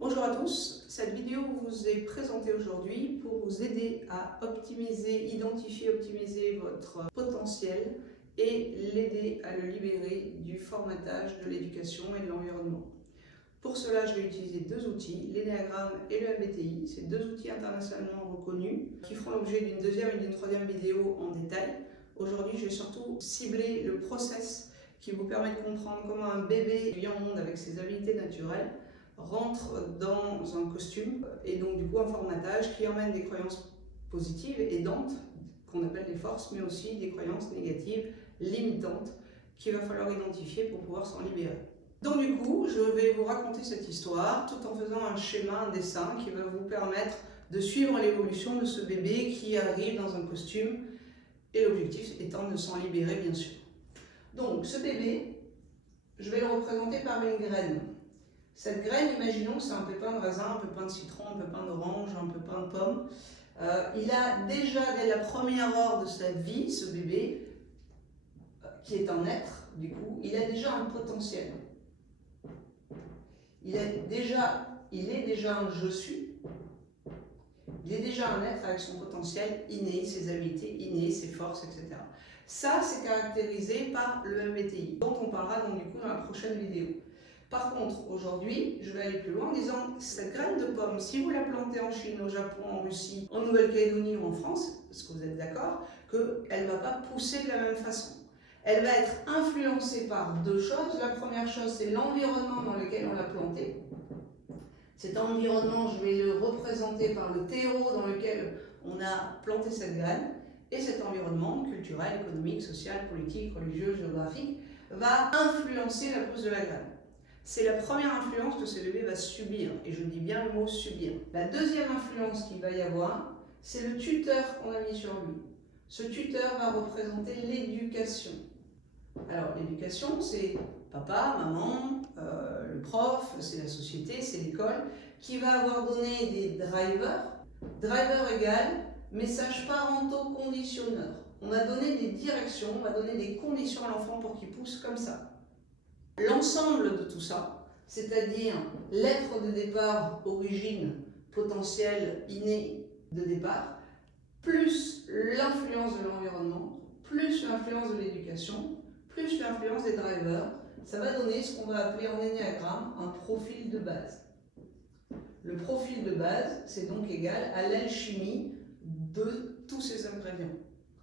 Bonjour à tous, cette vidéo vous est présentée aujourd'hui pour vous aider à optimiser votre potentiel et l'aider à le libérer du formatage de l'éducation et de l'environnement. Pour cela, je vais utiliser deux outils, l'énéagramme et le MBTI. C'est deux outils internationalement reconnus qui feront l'objet d'une deuxième et d'une troisième vidéo en détail. Aujourd'hui, je vais surtout cibler le process qui vous permet de comprendre comment un bébé vit au monde avec ses habiletés naturelles rentre dans un costume et donc du coup un formatage qui emmène des croyances positives, aidantes, qu'on appelle des forces, mais aussi des croyances négatives, limitantes, qu'il va falloir identifier pour pouvoir s'en libérer. Donc du coup, je vais vous raconter cette histoire tout en faisant un schéma, un dessin qui va vous permettre de suivre l'évolution de ce bébé qui arrive dans un costume et l'objectif étant de s'en libérer bien sûr. Donc ce bébé, je vais le représenter par une graine. Cette graine, imaginons que c'est un pépin de raisin, un pépin de citron, un pépin d'orange, un pépin de pomme. Il a déjà, dès la première heure de sa vie, ce bébé, qui est un être, du coup, il a déjà un potentiel. Il est déjà un je suis. Il est déjà un être avec son potentiel inné, ses habiletés innées, ses forces, etc. Ça, c'est caractérisé par le MBTI, dont on parlera donc du coup dans la prochaine vidéo. Par contre, aujourd'hui, je vais aller plus loin en disant cette graine de pomme, si vous la plantez en Chine, au Japon, en Russie, en Nouvelle-Calédonie ou en France, est-ce que vous êtes d'accord qu'elle ne va pas pousser de la même façon? Elle va être influencée par deux choses. La première chose, c'est l'environnement dans lequel on l'a plantée. Cet environnement, je vais le représenter par le terreau dans lequel on a planté cette graine. Et cet environnement culturel, économique, social, politique, religieux, géographique va influencer la pousse de la graine. C'est la première influence que ce bébé va subir, et je dis bien le mot subir. La deuxième influence qu'il va y avoir, c'est le tuteur qu'on a mis sur lui. Ce tuteur va représenter l'éducation. Alors l'éducation, c'est papa, maman, le prof, c'est la société, c'est l'école, qui va avoir donné des drivers. Driver égale message parentaux conditionneur. On a donné des directions, on va donner des conditions à l'enfant pour qu'il pousse comme ça. L'ensemble de tout ça, c'est-à-dire l'être de départ, origine, potentiel, inné de départ, plus l'influence de l'environnement, plus l'influence de l'éducation, plus l'influence des drivers, ça va donner ce qu'on va appeler en énéagramme un profil de base. Le profil de base, c'est donc égal à l'alchimie de tous ces ingrédients.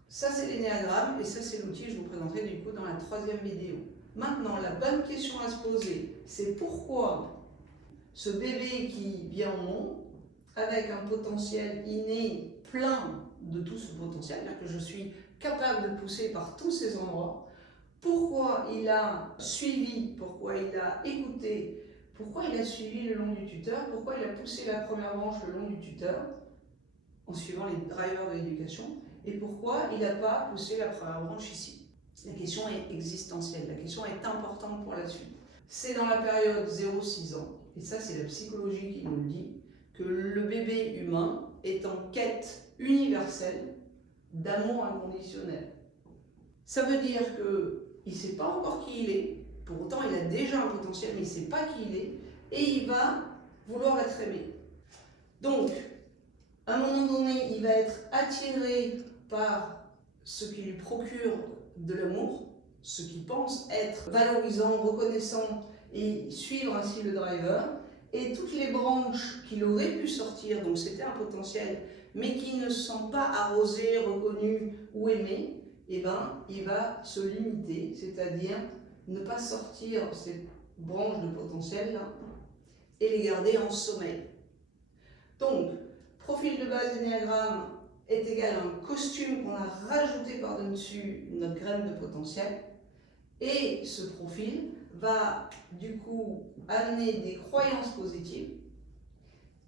Ça, c'est l'énéagramme et ça, c'est l'outil que je vous présenterai du coup dans la troisième vidéo. Maintenant, la bonne question à se poser, c'est pourquoi ce bébé qui vient au monde, avec un potentiel inné plein de tout ce potentiel, c'est-à-dire que je suis capable de pousser par tous ces endroits, pourquoi il a suivi, pourquoi il a écouté, pourquoi il a suivi le long du tuteur, pourquoi il a poussé la première branche le long du tuteur, en suivant les drivers de l'éducation, et pourquoi il n'a pas poussé la première branche ici. La question est existentielle, la question est importante pour la suite. C'est dans la période 0-6 ans, et ça c'est la psychologie qui nous le dit, que le bébé humain est en quête universelle d'amour inconditionnel. Ça veut dire qu'il ne sait pas encore qui il est, pour autant il a déjà un potentiel, mais il ne sait pas qui il est, et il va vouloir être aimé. Donc, à un moment donné, il va être attiré par ce qui lui procure de l'amour, ce qu'il pense être valorisant, reconnaissant, et suivre ainsi le driver. Et toutes les branches qu'il aurait pu sortir, donc c'était un potentiel, mais qui ne sont pas arrosées, reconnues ou aimées, eh ben, il va se limiter, c'est-à-dire ne pas sortir ces branches de potentiel là, et les garder en sommeil. Donc, profil de base énéagramme est égal à un costume qu'on a rajouté par-dessus notre graine de potentiel. Et ce profil va du coup amener des croyances positives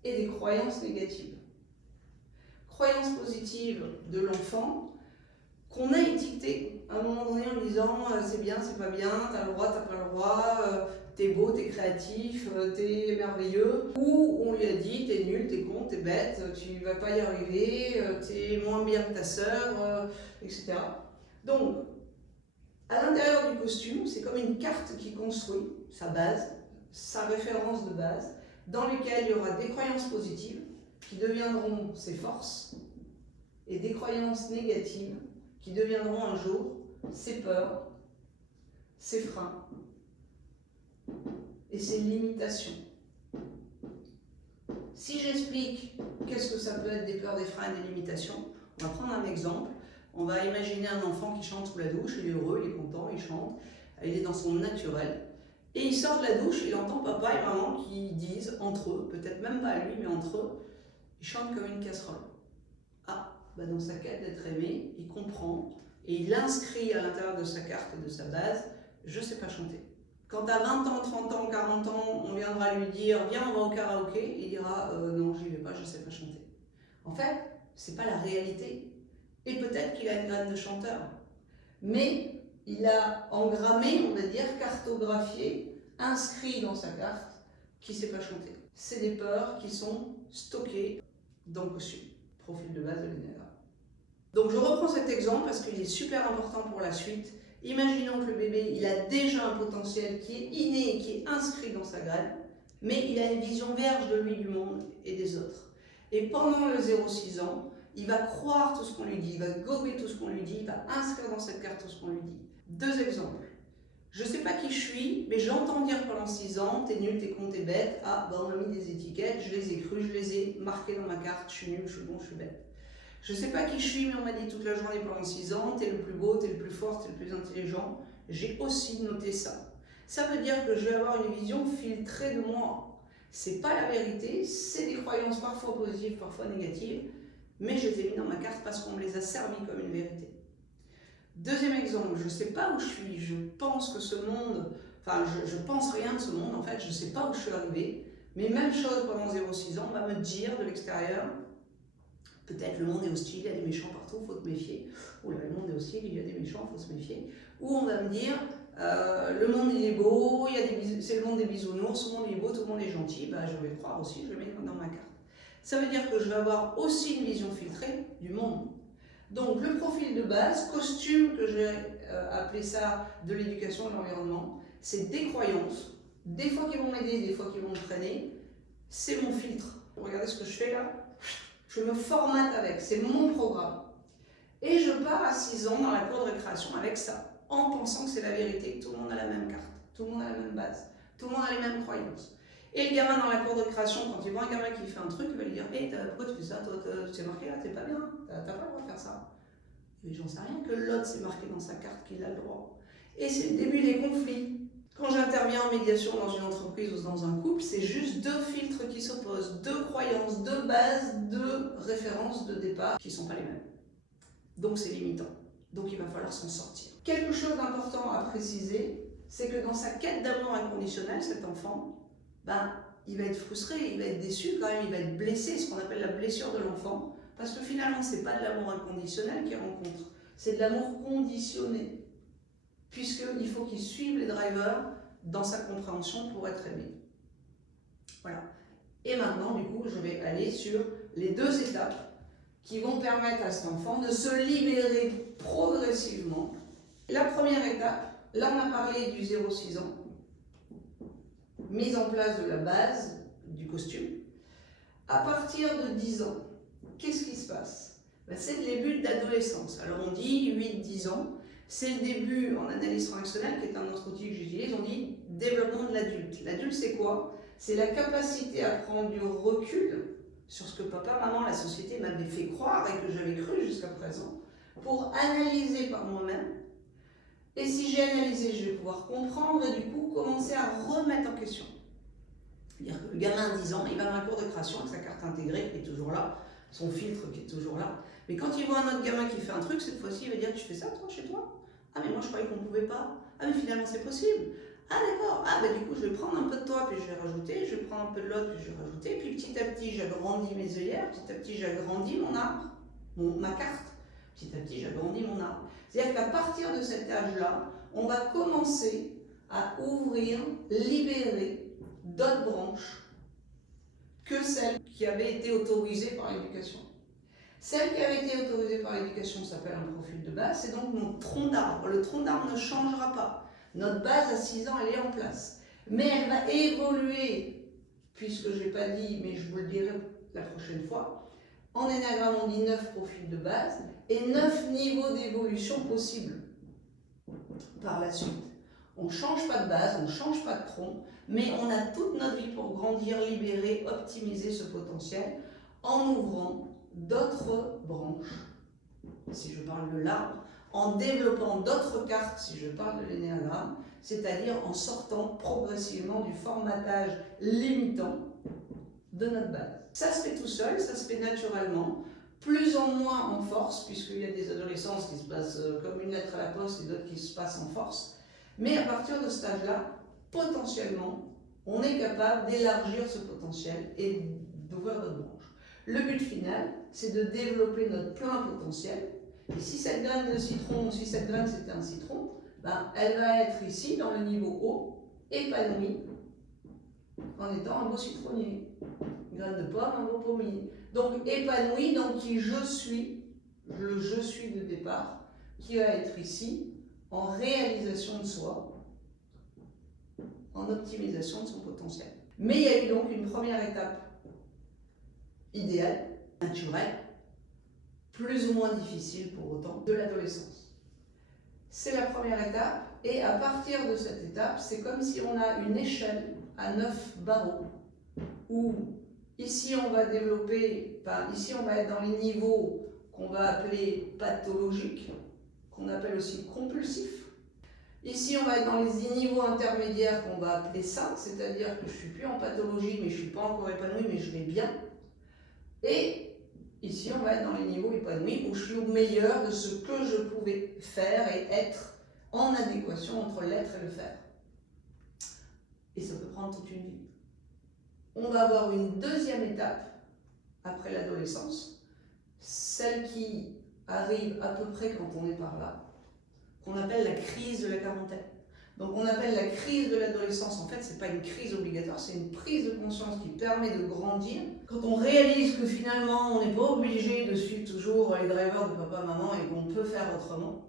et des croyances négatives. Croyances positives de l'enfant qu'on a étiquetées à un moment donné en disant c'est bien, c'est pas bien, t'as le droit, t'as pas le droit, t'es beau, t'es créatif, t'es merveilleux, ou on lui a dit t'es nul, t'es con, t'es bête, tu vas pas y arriver, t'es moins bien que ta sœur, etc. Donc, à l'intérieur du costume, c'est comme une carte qui construit sa base, sa référence de base, dans lesquels il y aura des croyances positives qui deviendront ses forces et des croyances négatives qui deviendront un jour ses peurs, ses freins et ses limitations. Si j'explique qu'est-ce que ça peut être des peurs, des freins et des limitations, on va prendre un exemple. On va imaginer un enfant qui chante sous la douche, il est heureux, il est content, il chante, il est dans son naturel. Et il sort de la douche, il entend papa et maman qui disent entre eux, peut-être même pas à lui, mais entre eux, il chante comme une casserole. Ah, bah dans sa quête d'être aimé, il comprend et il inscrit à l'intérieur de sa carte, de sa base, je ne sais pas chanter. Quand à 20 ans, 30 ans, 40 ans, on viendra lui dire viens, on va au karaoké, il dira non, j'y vais pas, je ne sais pas chanter. En fait, ce n'est pas la réalité. Et peut-être qu'il a une graine de chanteur. Mais il a engrammé, on va dire, cartographié, inscrit dans sa carte qui ne sait pas chanter. C'est des peurs qui sont stockées dans le costume, profil de base de l'énéagramme. Donc je reprends cet exemple parce qu'il est super important pour la suite. Imaginons que le bébé, il a déjà un potentiel qui est inné, qui est inscrit dans sa graine, mais il a une vision vierge de lui, du monde et des autres. Et pendant le 0-6 ans, il va croire tout ce qu'on lui dit, il va gober tout ce qu'on lui dit, il va inscrire dans cette carte tout ce qu'on lui dit. Deux exemples. Je ne sais pas qui je suis, mais j'entends dire pendant 6 ans, t'es nul, t'es con, t'es bête. Ah, bah on m'a mis des étiquettes, je les ai crues, je les ai marquées dans ma carte, je suis nul, je suis bon, je suis bête. Je ne sais pas qui je suis, mais on m'a dit toute la journée pendant 6 ans, t'es le plus beau, t'es le plus fort, t'es le plus intelligent. J'ai aussi noté ça. Ça veut dire que je vais avoir une vision filtrée de moi. C'est pas la vérité, c'est des croyances parfois positives, parfois négatives, mais je les ai mis dans ma carte parce qu'on me les a servis comme une vérité. Deuxième exemple, je ne sais pas où je suis, je pense que ce monde, enfin je pense rien de ce monde en fait, je ne sais pas où je suis arrivée, mais même chose pendant 0-6 ans, on va me dire de l'extérieur, peut-être le monde est hostile, il y a des méchants partout, il faut te méfier, ou le monde est hostile, il y a des méchants, il faut se méfier, ou on va me dire, le monde il est beau, c'est le monde des bisounours, le monde il est beau, tout le monde est gentil, bah, je vais croire aussi, je vais mettre dans ma carte. Ça veut dire que je vais avoir aussi une vision filtrée du monde. Donc le profil de base, costume, que j'ai appelé ça de l'éducation et de l'environnement, c'est des croyances, des fois qui vont m'aider, des fois qui vont me freiner, c'est mon filtre. Regardez ce que je fais là, je me formate avec, c'est mon programme. Et je pars à 6 ans dans la cour de récréation avec ça, en pensant que c'est la vérité, que tout le monde a la même carte, tout le monde a la même base, tout le monde a les mêmes croyances. Et le gamin dans la cour de récréation, quand il voit un gamin qui fait un truc, il va lui dire hey, pourquoi tu fais ça, toi, c'est marqué là, t'es pas bien, t'as pas le droit de faire ça. Mais j'en sais rien que l'autre c'est marqué dans sa carte qu'il a le droit. Et c'est le début des conflits. Quand j'interviens en médiation dans une entreprise ou dans un couple, c'est juste 2 filtres qui s'opposent, 2 croyances, 2 bases, 2 références de départ qui ne sont pas les mêmes. Donc c'est limitant. Donc il va falloir s'en sortir. Quelque chose d'important à préciser, c'est que dans sa quête d'amour inconditionnel, cet enfant, il va être frustré, il va être déçu quand même, il va être blessé, ce qu'on appelle la blessure de l'enfant, parce que finalement, ce n'est pas de l'amour inconditionnel qu'il rencontre, c'est de l'amour conditionné, puisqu'il faut qu'il suive les drivers dans sa compréhension pour être aimé. Voilà. Et maintenant, du coup, je vais aller sur les 2 étapes qui vont permettre à cet enfant de se libérer progressivement. La première étape, là on a parlé du 0-6 ans, mise en place de la base du costume. À partir de 10 ans, qu'est-ce qui se passe? C'est le début de l'adolescence. Alors on dit 8-10 ans, c'est le début en analyse transactionnelle, qui est un autre outil que j'utilise, on dit développement de l'adulte. L'adulte c'est quoi? C'est la capacité à prendre du recul sur ce que papa, maman, la société m'avait fait croire et que j'avais cru jusqu'à présent, pour analyser par moi-même. Et si j'ai analysé, je vais pouvoir comprendre et du coup commencer à remettre en question. C'est-à-dire que le gamin à 10 ans, il va dans la cour de récréation avec sa carte intégrée qui est toujours là, son filtre qui est toujours là. Mais quand il voit un autre gamin qui fait un truc, cette fois-ci, il va dire tu fais ça toi chez toi? Ah mais moi je croyais qu'on ne pouvait pas. Ah mais finalement c'est possible. Ah d'accord, ah bah du coup je vais prendre un peu de toi puis je vais rajouter, je vais prendre un peu de l'autre puis je vais rajouter, puis petit à petit j'agrandis mes œillères, petit à petit j'agrandis mon arbre, ma carte, petit à petit j'agrandis mon arbre. C'est-à-dire qu'à partir de cet âge-là, on va commencer à ouvrir, libérer d'autres branches que celles qui avaient été autorisées par l'éducation. Celle qui avait été autorisée par l'éducation s'appelle un profil de base, c'est donc notre tronc d'arbre. Le tronc d'arbre ne changera pas. Notre base à 6 ans, elle est en place. Mais elle va évoluer puisque je ne l'ai pas dit, mais je vous le dirai la prochaine fois. En énéagramme, on dit 9 profils de base et 9 niveaux d'évolution possibles par la suite. On ne change pas de base, on ne change pas de tronc, mais on a toute notre vie pour grandir, libérer, optimiser ce potentiel en ouvrant d'autres branches, si je parle de l'arbre, en développant d'autres cartes, si je parle de l'énéagramme, c'est-à-dire en sortant progressivement du formatage limitant de notre base. Ça se fait tout seul, ça se fait naturellement, plus ou moins en force, puisqu'il y a des adolescences qui se passent comme une lettre à la poste et d'autres qui se passent en force. Mais à partir de ce âge-là, potentiellement, on est capable d'élargir ce potentiel et d'ouvrir d'autres branches. Le but final, c'est de développer notre plein potentiel. Et si cette graine de citron, ou si cette graine c'était un citron, ben, elle va être ici, dans le niveau haut, épanouie, en étant un beau citronnier. Une graine de pomme, un beau pommier. Donc épanoui, donc qui je suis, le je suis de départ, qui va être ici, en réalisation de soi, en optimisation de son potentiel. Mais il y a eu donc une première étape idéale, naturelle, plus ou moins difficile pour autant, de l'adolescence. C'est la première étape, et à partir de cette étape, c'est comme si on a une échelle à 9 barreaux, où ici on va développer, ici on va être dans les niveaux qu'on va appeler pathologiques, qu'on appelle aussi compulsifs. Ici on va être dans les niveaux intermédiaires qu'on va appeler sains, c'est-à-dire que je ne suis plus en pathologie, mais je ne suis pas encore épanoui, mais je vais bien. Et ici on va être dans les niveaux épanouis, où je suis au meilleur de ce que je pouvais faire et être en adéquation entre l'être et le faire. Et ça peut prendre toute une vie. On va avoir une deuxième étape après l'adolescence, celle qui arrive à peu près quand on est par là, qu'on appelle la crise de la quarantaine. Donc on appelle la crise de l'adolescence, en fait c'est pas une crise obligatoire, c'est une prise de conscience qui permet de grandir. Quand on réalise que finalement on n'est pas obligé de suivre toujours les drivers de papa, maman et qu'on peut faire autrement.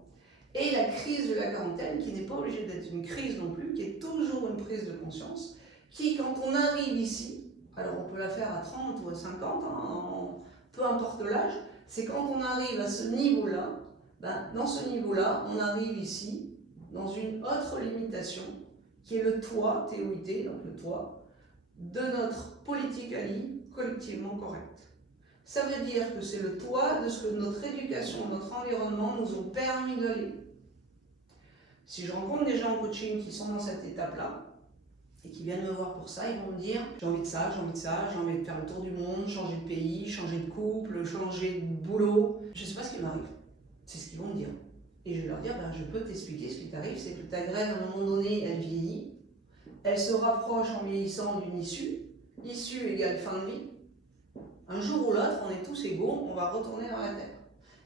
Et la crise de la quarantaine qui n'est pas obligée d'être une crise non plus, qui est toujours une prise de conscience, qui quand on arrive ici, alors on peut la faire à 30 ou à 50, peu importe l'âge, c'est quand on arrive à ce niveau-là, dans ce niveau-là, on arrive ici, dans une autre limitation, qui est le toit, TOIT, donc le toit, de notre politique Ali collectivement correcte. Ça veut dire que c'est le toit de ce que notre éducation, notre environnement nous ont permis d'aller. Si je rencontre des gens en coaching qui sont dans cette étape-là, et qui viennent me voir pour ça, ils vont me dire j'ai envie de ça, j'ai envie de ça, j'ai envie de faire le tour du monde, changer de pays, changer de couple, changer de boulot. Je ne sais pas ce qui m'arrive. C'est ce qu'ils vont me dire. Et je vais leur dire je peux t'expliquer ce qui t'arrive, c'est que ta graine à un moment donné, elle vieillit, elle se rapproche en vieillissant d'une issue, issue égale fin de vie. Un jour ou l'autre, on est tous égaux, on va retourner dans la terre.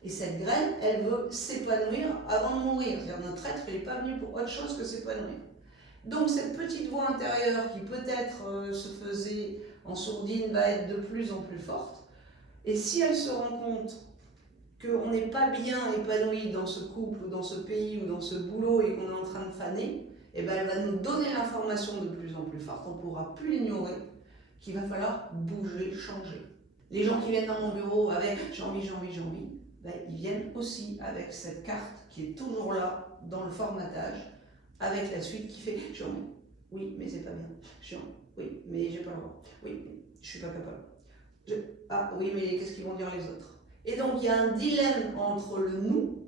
Et cette graine, elle veut s'épanouir avant de mourir. C'est-à-dire notre être, il n'est pas venu pour autre chose que s'épanouir. Donc cette petite voix intérieure qui peut-être se faisait en sourdine va être de plus en plus forte. Et si elle se rend compte qu'on n'est pas bien épanoui dans ce couple, ou dans ce pays, ou dans ce boulot et qu'on est en train de faner, elle va nous donner l'information de plus en plus forte, on ne pourra plus l'ignorer, qu'il va falloir bouger, changer. Les gens qui viennent dans mon bureau avec j'ai envie, ils viennent aussi avec cette carte qui est toujours là dans le formatage, avec la suite qui fait j'ai envie, oui, mais c'est pas bien, j'ai envie, oui, mais j'ai pas le droit, oui, mais je suis pas capable, ah oui, mais qu'est-ce qu'ils vont dire les autres? Et donc il y a un dilemme entre le nous,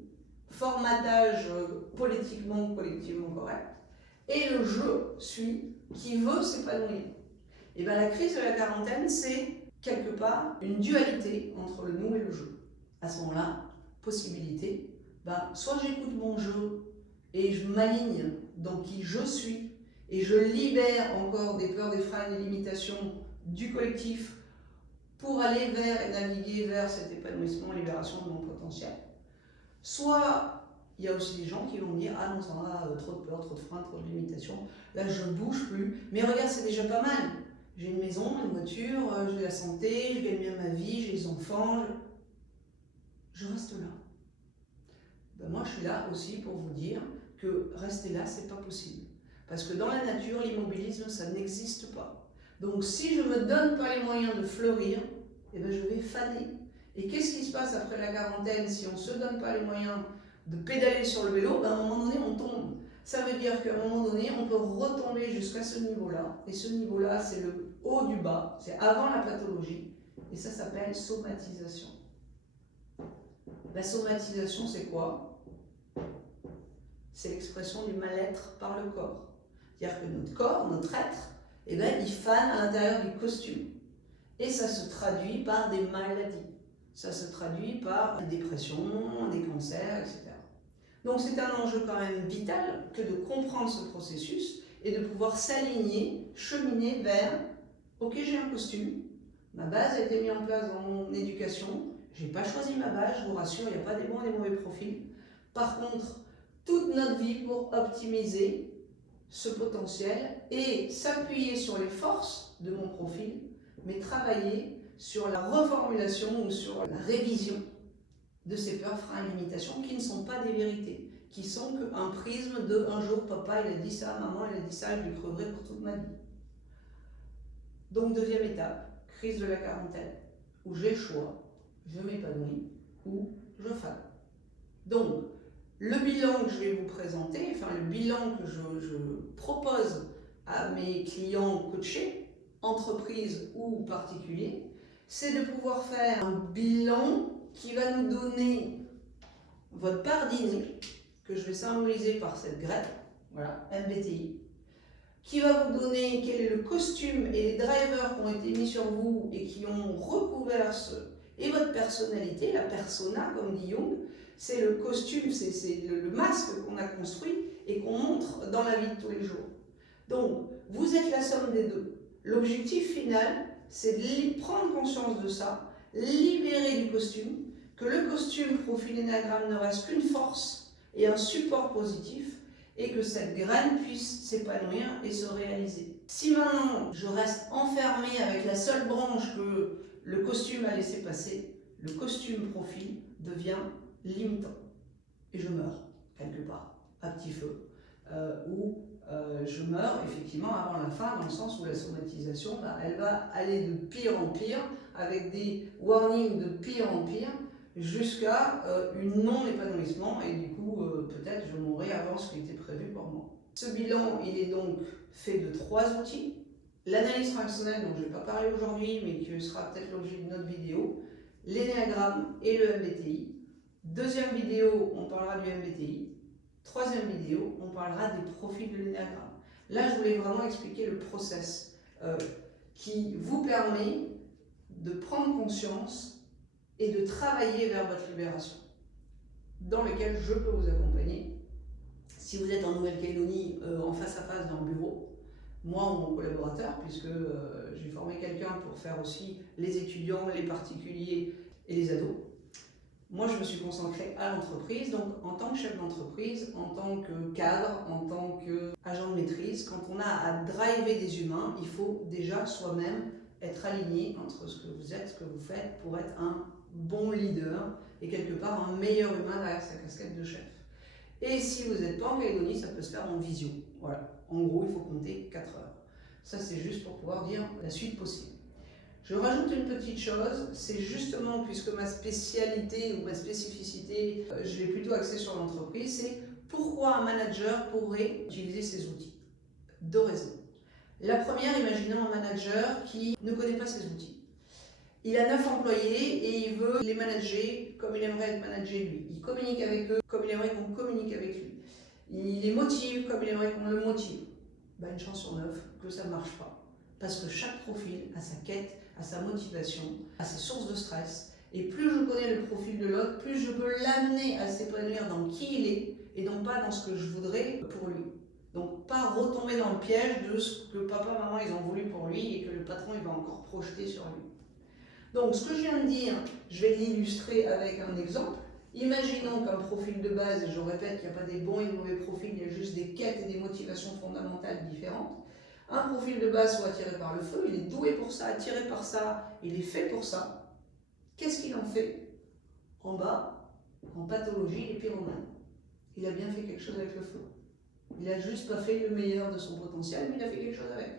formatage politiquement, collectivement correct, et le je suis qui veut s'épanouir. Et bien la crise de la quarantaine, c'est quelque part une dualité entre le nous et le je. À ce moment-là, possibilité, soit j'écoute mon je et je m'aligne dans qui je suis et je libère encore des peurs, des freins, des limitations du collectif pour aller vers et naviguer vers cet épanouissement, libération de mon potentiel. Soit il y a aussi des gens qui vont me dire ah non ça va, trop de peur, trop de freins, trop de limitations, là je ne bouge plus, mais regarde c'est déjà pas mal. J'ai une maison, une voiture, j'ai la santé, je gagne bien ma vie, j'ai les enfants, je reste là. Moi je suis là aussi pour vous dire que rester là c'est pas possible. Parce que dans la nature, l'immobilisme ça n'existe pas. Donc si je ne me donne pas les moyens de fleurir, eh ben, je vais faner. Et qu'est-ce qui se passe après la quarantaine si on ne se donne pas les moyens de pédaler sur le vélo? Ben, à un moment donné, on tombe. Ça veut dire qu'à un moment donné, on peut retomber jusqu'à ce niveau-là. Et ce niveau-là, c'est le haut du bas, c'est avant la pathologie. Et ça s'appelle somatisation. La somatisation, c'est quoi? C'est l'expression du mal-être par le corps. C'est-à-dire que notre corps, notre être, eh ben, il fane à l'intérieur du costume. Et ça se traduit par des maladies. Ça se traduit par des dépressions, des cancers, etc. Donc c'est un enjeu quand même vital que de comprendre ce processus et de pouvoir s'aligner, cheminer vers « Ok, j'ai un costume, ma base a été mise en place dans mon éducation, je n'ai pas choisi ma base, je vous rassure, il n'y a pas des bons et des mauvais profils. Par contre, toute notre vie pour optimiser ce potentiel et s'appuyer sur les forces de mon profil, mais travailler sur la reformulation ou sur la révision de ces peurs, freins et limitations qui ne sont pas des vérités, qui sont qu'un prisme de un jour papa il a dit ça, maman elle a dit ça, je lui creverai pour toute ma vie. Donc deuxième étape, crise de la quarantaine, où j'ai le choix, je m'épanouis ou je fane. Donc le bilan que je vais vous présenter, enfin le bilan que je propose à mes clients coachés, entreprises ou particuliers, c'est de pouvoir faire un bilan qui va nous donner votre part d'inné, que je vais symboliser par cette greffe, voilà, MBTI, qui va vous donner quel est le costume et les drivers qui ont été mis sur vous et qui ont recouvert et votre personnalité, la persona comme dit Jung, c'est le costume, c'est le masque qu'on a construit et qu'on montre dans la vie de tous les jours. Donc, vous êtes la somme des deux. L'objectif final, c'est de prendre conscience de ça, libérer du costume, que le costume profil énagramme ne reste qu'une force et un support positif, et que cette graine puisse s'épanouir et se réaliser. Si maintenant je reste enfermée avec la seule branche que le costume a laissé passer, le costume profil devient limitant. Et je meurs, quelque part, à petit feu. Ou je meurs effectivement avant la fin, dans le sens où la somatisation, elle va aller de pire en pire, avec des warnings de pire en pire, jusqu'à une non-épanouissement, et du coup, peut-être je mourrai avant ce qui était prévu pour moi. Ce bilan, il est donc fait de 3 outils. L'analyse fonctionnelle, dont je ne vais pas parler aujourd'hui, mais qui sera peut-être l'objet d'une autre vidéo, l'énéagramme et le MBTI. Deuxième vidéo, on parlera du MBTI. Troisième vidéo, on parlera des profils de l'énéagramme. Là, je voulais vraiment expliquer le process qui vous permet de prendre conscience et de travailler vers votre libération, dans lequel je peux vous accompagner. Si vous êtes en Nouvelle-Calédonie, en face à face dans le bureau, moi ou mon collaborateur, puisque j'ai formé quelqu'un pour faire aussi les étudiants, les particuliers et les ados. Moi, je me suis concentrée à l'entreprise, donc en tant que chef d'entreprise, en tant que cadre, en tant qu'agent de maîtrise, quand on a à driver des humains, il faut déjà soi-même être aligné entre ce que vous êtes, ce que vous faites, pour être un bon leader et quelque part un meilleur humain derrière sa casquette de chef. Et si vous n'êtes pas en Calédonie, ça peut se faire en visio. Voilà. En gros, il faut compter 4 heures. Ça, c'est juste pour pouvoir dire la suite possible. Je rajoute une petite chose, c'est justement, puisque ma spécialité ou ma spécificité, je l'ai plutôt axée sur l'entreprise, c'est pourquoi un manager pourrait utiliser ces outils. 2 raisons. La première, imaginons un manager qui ne connaît pas ces outils. Il a 9 employés et il veut les manager comme il aimerait être managé lui. Il communique avec eux comme il aimerait qu'on communique avec lui. Il les motive comme il aimerait qu'on le motive. Ben, une chance sur 9 que ça ne marche pas. Parce que chaque profil a sa quête, a sa motivation, a ses sources de stress. Et plus je connais le profil de l'autre, plus je peux l'amener à s'épanouir dans qui il est et non pas dans ce que je voudrais pour lui. Donc pas retomber dans le piège de ce que papa, maman ils ont voulu pour lui et que le patron il va encore projeter sur lui. Donc ce que je viens de dire, je vais l'illustrer avec un exemple. Imaginons qu'un profil de base, et je répète qu'il n'y a pas des bons et des mauvais profils, il y a juste des quêtes et des motivations fondamentales différentes. Un profil de base soit attiré par le feu, il est doué pour ça, attiré par ça, il est fait pour ça. Qu'est-ce qu'il en fait? En bas, en pathologie, il est pyromane. Il a bien fait quelque chose avec le feu. Il n'a juste pas fait le meilleur de son potentiel, mais il a fait quelque chose avec.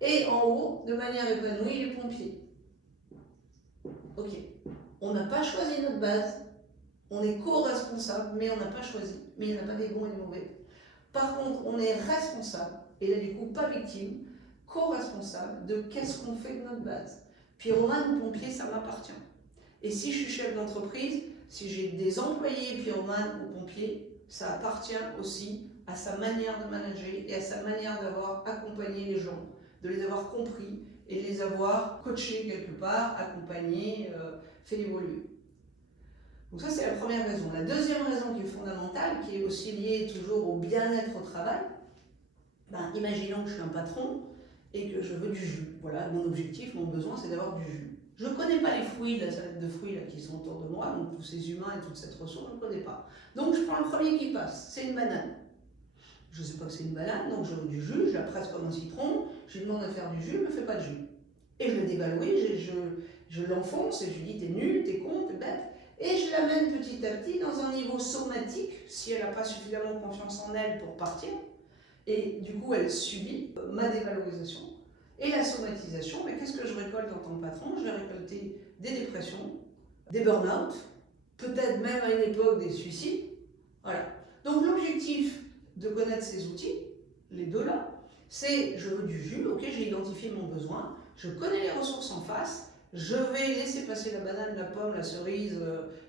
Et en haut, de manière épanouie, les pompiers. Ok, on n'a pas choisi notre base, on est co-responsable, mais on n'a pas choisi. Mais il n'y en a pas des bons et des mauvais. Par contre, on est responsable, et là du coup pas victime, co-responsable de qu'est-ce qu'on fait de notre base. Pyromane ou pompier, ça m'appartient. Et si je suis chef d'entreprise, si j'ai des employés pyromanes ou pompiers, ça appartient aussi à sa manière de manager et à sa manière d'avoir accompagné les gens, de les avoir compris et de les avoir coachés quelque part, accompagnés, fait évoluer. Donc ça, c'est la première raison. La deuxième raison qui est fondamentale, qui est aussi liée toujours au bien-être au travail, imaginons que je suis un patron et que je veux du jus. Voilà, mon objectif, mon besoin, c'est d'avoir du jus. Je ne connais pas les fruits, la salade de fruits là, qui sont autour de moi, donc tous ces humains et toute cette ressource, je ne connais pas. Donc je prends le premier qui passe, c'est une banane. Je ne sais pas que c'est une banane, donc je veux du jus, je la presse comme un citron, je lui demande de faire du jus, il ne me fait pas de jus. Et je le dévalorise, et je l'enfonce, et je lui dis t'es nul, t'es con, t'es bête. Et je l'amène petit à petit dans un niveau somatique, si elle n'a pas suffisamment confiance en elle pour partir. Et du coup, elle subit ma dévalorisation. Et la somatisation, mais qu'est-ce que je récolte en tant que patron? Je vais récolter des dépressions, des burn-out, peut-être même à une époque des suicides. Voilà. Donc l'objectif de connaître ces outils, les deux là, c'est je veux du jus, ok, j'ai identifié mon besoin, je connais les ressources en face, je vais laisser passer la banane, la pomme, la cerise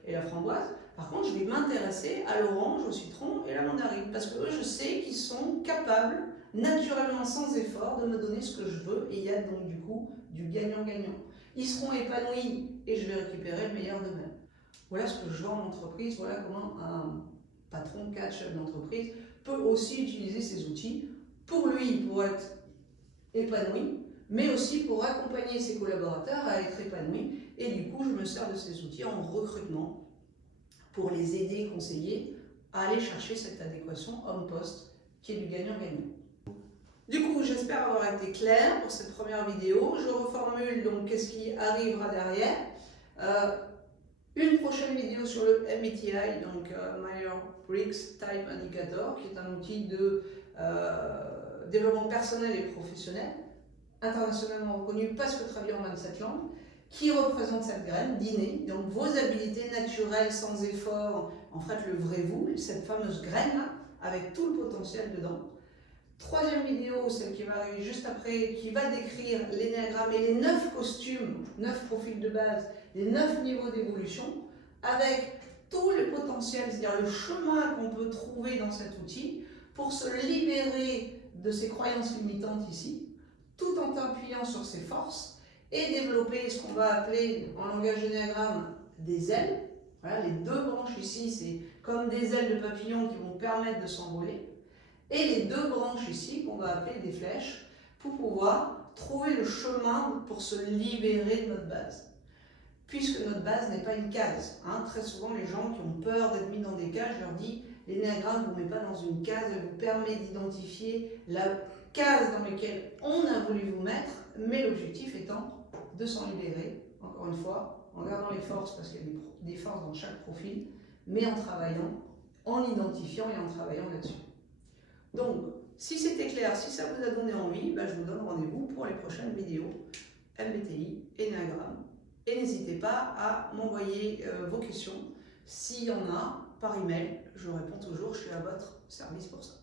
et la framboise. Par contre, je vais m'intéresser à l'orange, au citron et à la mandarine, parce que eux, je sais qu'ils sont capables, naturellement, sans effort, de me donner ce que je veux, et il y a donc du coup du gagnant-gagnant. Ils seront épanouis et je vais récupérer le meilleur d'eux-mêmes. Voilà ce que je vends en entreprise, voilà comment un patron, cadre, chef d'entreprise peut aussi utiliser ces outils pour lui, pour être épanoui, mais aussi pour accompagner ses collaborateurs à être épanouis. Et du coup, je me sers de ces outils en recrutement pour les aider, conseiller à aller chercher cette adéquation homme-poste qui est du gagnant-gagnant. Du coup, j'espère avoir été clair pour cette première vidéo. Je reformule donc qu'est-ce qui arrivera derrière. Une prochaine vidéo sur le MBTI, donc Myers-Briggs Type Indicator, qui est un outil de développement personnel et professionnel, internationalement reconnu parce que traduit en 27 langues, qui représente cette graine d'inné, donc vos habilités naturelles sans effort, en fait le vrai vous, cette fameuse graine-là, avec tout le potentiel dedans. Troisième vidéo, celle qui va arriver juste après, qui va décrire l'énéagramme et les 9 costumes, 9 profils de base, les 9 niveaux d'évolution, avec tout le potentiel, c'est-à-dire le chemin qu'on peut trouver dans cet outil pour se libérer de ces croyances limitantes ici, tout en appuyant sur ses forces et développer ce qu'on va appeler en langage d'énéagramme des ailes. Voilà, les deux branches ici, c'est comme des ailes de papillon qui vont permettre de s'envoler. Et les deux branches ici, qu'on va appeler des flèches, pour pouvoir trouver le chemin pour se libérer de notre base. Puisque notre base n'est pas une case. Très souvent, les gens qui ont peur d'être mis dans des cases, je leur dis, l'énéagramme ne vous met pas dans une case, elle vous permet d'identifier la case dans laquelle on a voulu vous mettre, mais l'objectif étant de s'en libérer, encore une fois, en gardant les forces, parce qu'il y a des forces dans chaque profil, mais en travaillant, en identifiant et en travaillant là-dessus. Donc, si c'était clair, si ça vous a donné envie, je vous donne rendez-vous pour les prochaines vidéos MBTI, Énéagramme. Et n'hésitez pas à m'envoyer vos questions. S'il y en a, par email, je réponds toujours, je suis à votre service pour ça.